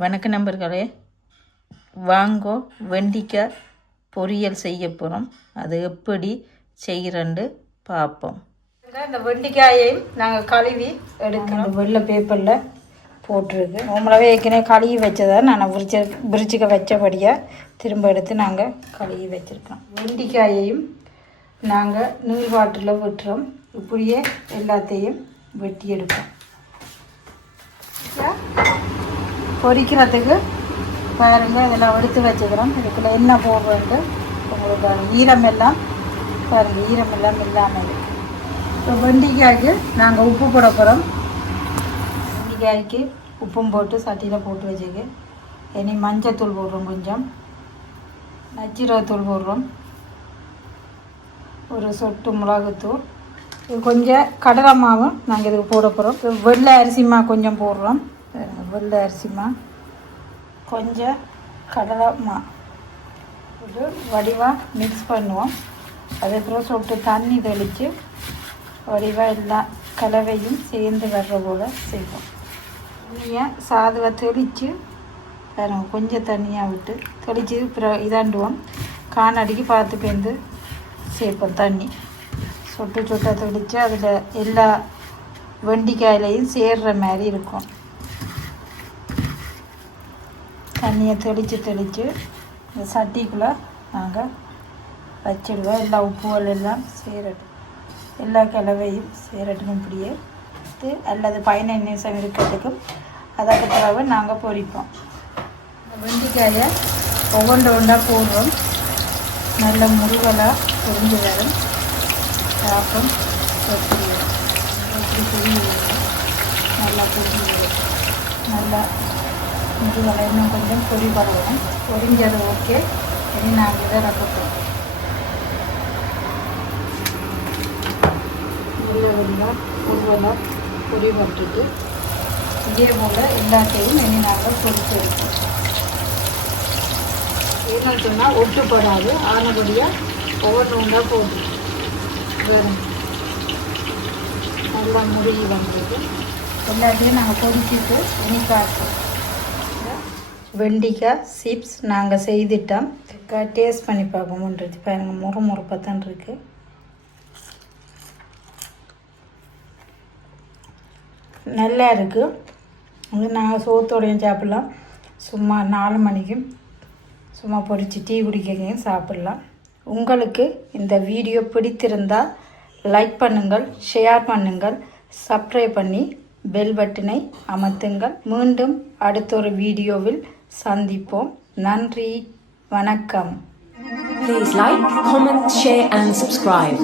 வணக்க நண்பர்களே வாங்கோ வெண்டிக்காய் பொரியல் செய்ய போகிறோம் அது எப்படி செய்கிறண்டு பார்ப்போம் இந்த வெண்டிக்காயையும் நாங்கள் கழுவி எடுக்கணும் வெள்ளை பேப்பரில் போட்டிருக்கு. நம்மளாவே ஏற்கனவே கழுவி வச்சதை நான் விரிச்ச விரிச்சிக்க வச்சபடியாக திரும்ப எடுத்து நாங்கள் கழுவி வச்சுருக்கோம் வெண்டிக்காயையும் நாங்கள் நீள்வாட்டில் வெட்டுறோம். இப்படியே எல்லாத்தையும் வெட்டி எடுப்போம். பொரிக்கிறதுக்கு பாருங்கள் இதெல்லாம் எடுத்து வச்சுக்கிறோம். இதுக்குள்ள என்ன போடுறது உங்களுக்கு ஈரம் எல்லாம் ஈரமெல்லாம் ஈரம் எல்லாம் இல்லாமல் இப்போ வெண்டிக்காய்க்கு நாங்கள் உப்பு போட போகிறோம் வெண்டிக்காய்க்கு உப்பும் போட்டு சட்டியில் போட்டு வச்சுக்கு. இனி மஞ்சத்தூள் போடுறோம் கொஞ்சம். நச்சீரகத்தூள் போடுறோம். ஒரு சொட்டு மிளகுத்தூள். இது கொஞ்சம் கடலை மாவும் நாங்கள் இதுக்கு போட போகிறோம் வெள்ளை அரிசி மா கொஞ்சம் போடுறோம். வெள்ளை அரிசிமா? கொஞ்சம் கடலைமா ஒரு இது வடிவாக மிக்ஸ் பண்ணுவோம். அதுக்கப்புறம் சொட்டு தண்ணி தெளித்து வடிவாக எல்லா கலவையும் சேர்ந்து வர்ற போல் செய்வோம். தண்ணியை சாதுவை தெளித்து பாருங்க கொஞ்சம் தண்ணியாக விட்டு தெளித்து பிற இதாண்டுவோம். காணடிக்கு பார்த்து பேர்ந்து சேர்ப்போம் தண்ணி. சொட்டு சொட்டாக தெளித்து அதில் எல்லா வெண்டிக்காயிலையும் சேர்ற மாதிரி இருக்கும். தண்ணியை தெளித்து தெளித்து இந்த சட்டிக்குள்ளே நாங்கள் வச்சிடுவோம். எல்லா உப்புகள் எல்லாம் சேரட்டும். எல்லா கலவையும் சேரட்டும் இப்படியே. அல்லது பதினைந்து நிமிஷம் இருக்கிறதுக்கும் அதற்கு பிறகு நாங்கள் பொரிப்போம். வெண்டிக்காயை ஒவ்வொன்று ஒன்றா போடுறோம். நல்ல முருகலாக பொரிஞ்சு வரும். சாப்பிடும். நல்லா வரும். பொரிஞ்சு வரும். நல்லா இது வரும் இன்னும் கொஞ்சம் பொரி பரவும் பொறிஞ்சது ஓகே. இனி நாங்கள் இதை ரசத்தோம் நல்ல வெள்ளம் முருகலாக பட்டுட்டு இதே போல் எல்லாத்தையும் இனி நாங்கள் பொரித்து வைப்போம் என்னன்னு சொன்னால் ஒட்டுப்படாது. ஆனபடியாக ஒவ்வொன்று ஒன்றா போட்டு. வேறு நல்லா முடிவு வந்தது. எல்லாத்தையும் நாங்கள் பொறிச்சிட்டு இனி பார்ப்போம். வெண்டிக்காய் சிப்ஸ் நாங்கள் செய்துட்டோம் டேஸ்ட் பண்ணி பார்ப்போம்ன்றது பாருங்கள் முறு முறுப்பாக தான் இருக்குது நல்லா இருக்குது வந்து நாங்கள் சோத்தோடையும் சாப்பிட்லாம். சும்மா நாலு மணிக்கும் சும்மா பொறிச்சு டீ குடிக்கையும் சாப்பிட்லாம். உங்களுக்கு இந்த வீடியோ பிடித்திருந்தால் லைக் பண்ணுங்கள் ஷேர் பண்ணுங்கள் சப்ஸ்கிரைப் பண்ணி பெல் பட்டனை அமர்த்துங்கள். மீண்டும் அடுத்த ஒரு வீடியோவில் சந்திப்போம் நன்றி வணக்கம் Please like, comment, share and subscribe.